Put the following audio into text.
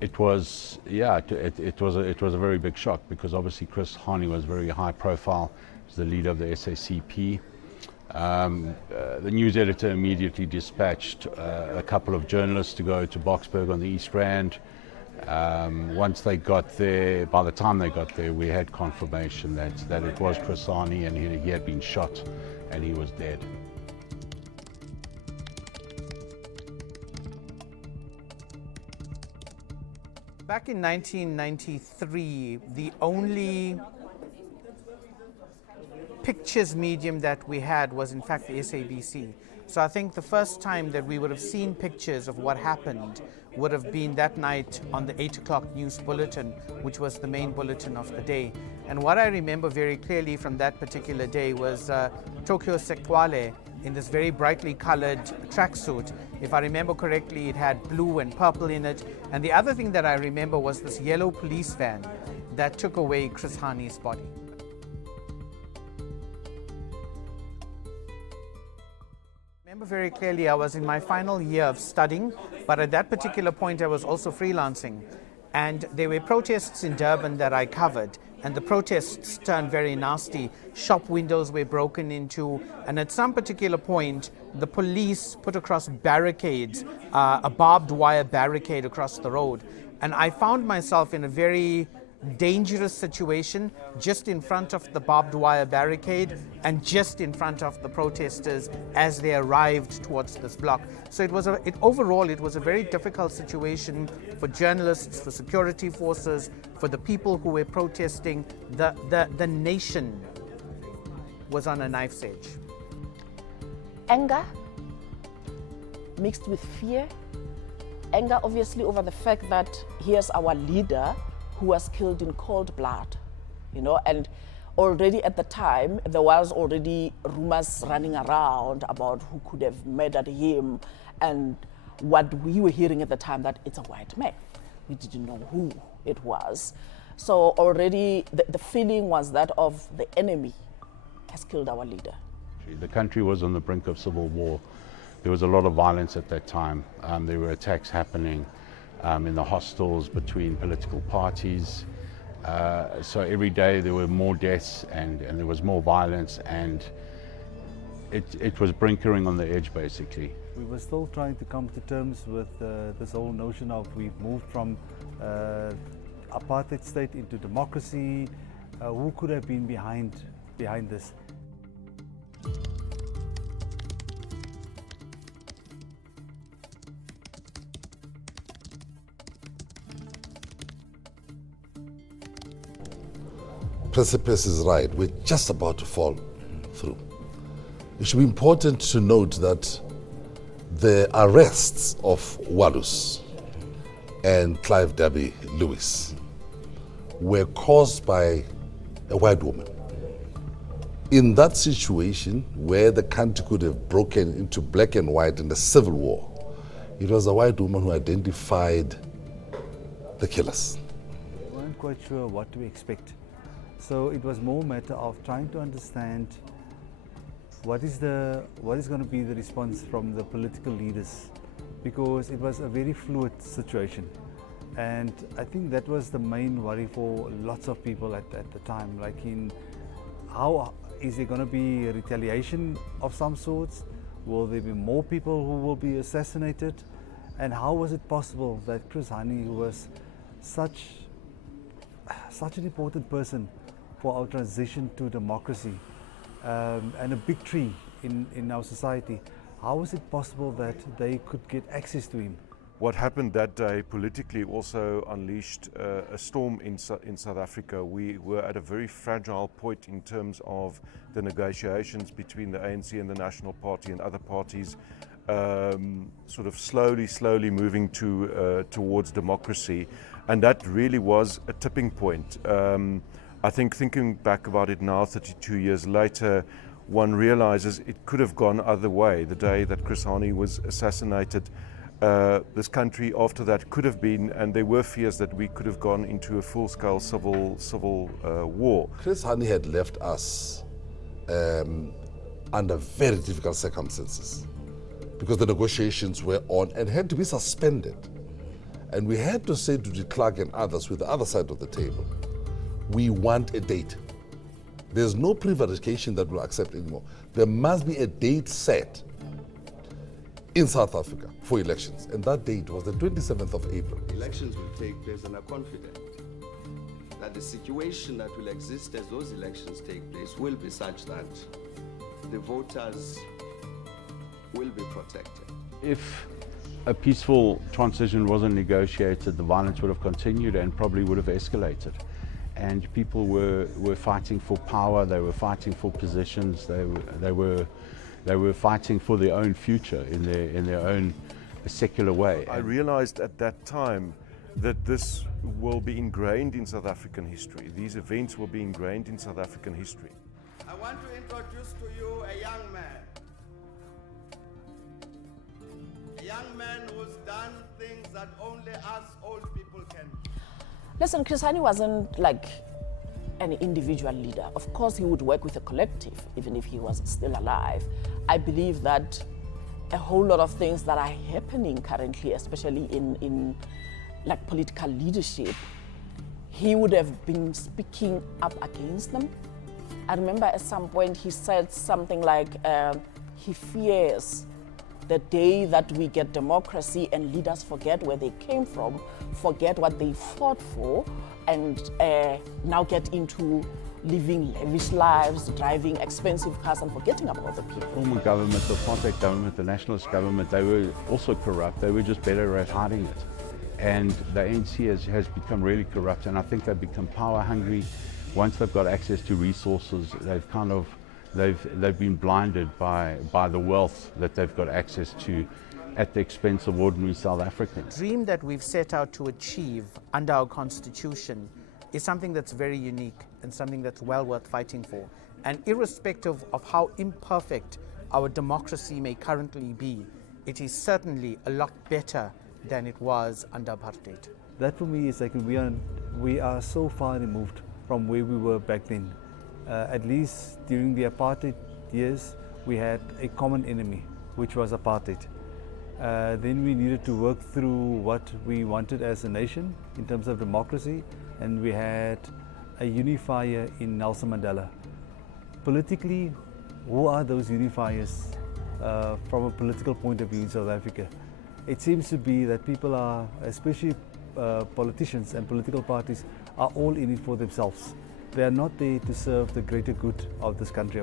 It was, yeah, it was a very big shock because obviously Chris Hani was very high profile. He was the leader of the SACP. The news editor immediately dispatched a couple of journalists to go to Boksburg on the East Rand. Once they got there, by the time they got there, we had confirmation that it was Chris Hani and he had been shot and he was dead. Back in 1993, the only pictures medium that we had was in fact the SABC. So I think the first time that we would have seen pictures of what happened would have been that night on the 8 o'clock news bulletin, which was the main bulletin of the day. And what I remember very clearly from that particular day was Tokyo Sekwale in this very brightly colored tracksuit. If I remember correctly, it had blue and purple in it. And the other thing that I remember was this yellow police van that took away Chris Hani's body. I remember very clearly I was in my final year of studying, but at that particular point I was also freelancing. And there were protests in Durban that I covered, and the protests turned very nasty. Shop windows were broken into, and at some particular point, the police put across barricades, a barbed wire barricade across the road. And I found myself in a very dangerous situation just in front of the barbed wire barricade and just in front of the protesters as they arrived towards this block. So overall it was a very difficult situation for journalists, for security forces, for the people who were protesting. The nation was on a knife's edge. Anger mixed with fear. Anger obviously over the fact that here's our leader who was killed in cold blood, you know, and already at the time, there was already rumors running around about who could have murdered him, and what we were hearing at the time that it's a white man. We didn't know who it was. So already the feeling was that of the enemy has killed our leader. The country was on the brink of civil war. There was a lot of violence at that time. There were attacks happening in the hostels between political parties. So every day there were more deaths and there was more violence, and it was brinkering on the edge basically. We were still trying to come to terms with this whole notion of we've moved from apartheid state into democracy. Who could have been behind this? Precipice is right. We're just about to fall through. It should be important to note that the arrests of Waluś and Clive Derby Lewis were caused by a white woman. In that situation, where the country could have broken into black and white in a civil war, it was a white woman who identified the killers. We weren't quite sure what to expect. So it was more a matter of trying to understand what is going to be the response from the political leaders, because it was a very fluid situation. And I think that was the main worry for lots of people at the time, like in how is there going to be a retaliation of some sorts? Will there be more people who will be assassinated? And how was it possible that Chris Hani, who was such an important person for our transition to democracy and a big tree in our society, how was it possible that they could get access to him? What happened that day politically also unleashed a storm in South Africa. We were at a very fragile point in terms of the negotiations between the ANC and the National Party and other parties, sort of slowly moving towards democracy, and that really was a tipping point. I think thinking back about it now, 32 years later, one realizes it could have gone either way. The day that Chris Hani was assassinated, this country after that could have been, and there were fears that we could have gone into a full-scale civil war. Chris Hani had left us under very difficult circumstances because the negotiations were on and had to be suspended. And we had to say to de Klerk and others with the other side of the table, we want a date. There's no prevarication that we'll accept anymore. There must be a date set in South Africa for elections. And that date was the 27th of April. Elections will take place and are confident that the situation that will exist as those elections take place will be such that the voters will be protected. If a peaceful transition wasn't negotiated, the violence would have continued and probably would have escalated. And people were fighting for power, they were fighting for positions, they were fighting for their own future in their own secular way. I realized at that time that this will be ingrained in South African history. These events will be ingrained in South African history. I want to introduce to you a young man. A young man who's done things that only us old people can do. Listen, Chris Hani wasn't like an individual leader. Of course, he would work with a collective, even if he was still alive. I believe that a whole lot of things that are happening currently, especially in like political leadership, he would have been speaking up against them. I remember at some point he said something like he fears the day that we get democracy and leaders forget where they came from, forget what they fought for, and now get into living lavish lives, driving expensive cars and forgetting about the people. Former government, the apartheid government, the nationalist government, they were also corrupt. They were just better at hiding it. And the ANC has become really corrupt, and I think they've become power hungry. Once they've got access to resources, they've been blinded by the wealth that they've got access to at the expense of ordinary South Africans. The dream that we've set out to achieve under our constitution is something that's very unique and something that's well worth fighting for. And irrespective of how imperfect our democracy may currently be, it is certainly a lot better than it was under apartheid. That for me is like we are so far removed from where we were back then. At least during the apartheid years, we had a common enemy, which was apartheid. Then we needed to work through what we wanted as a nation in terms of democracy, and we had a unifier in Nelson Mandela. Politically, who are those unifiers from a political point of view in South Africa? It seems to be that people are, especially politicians and political parties, are all in it for themselves. They are not there to serve the greater good of this country.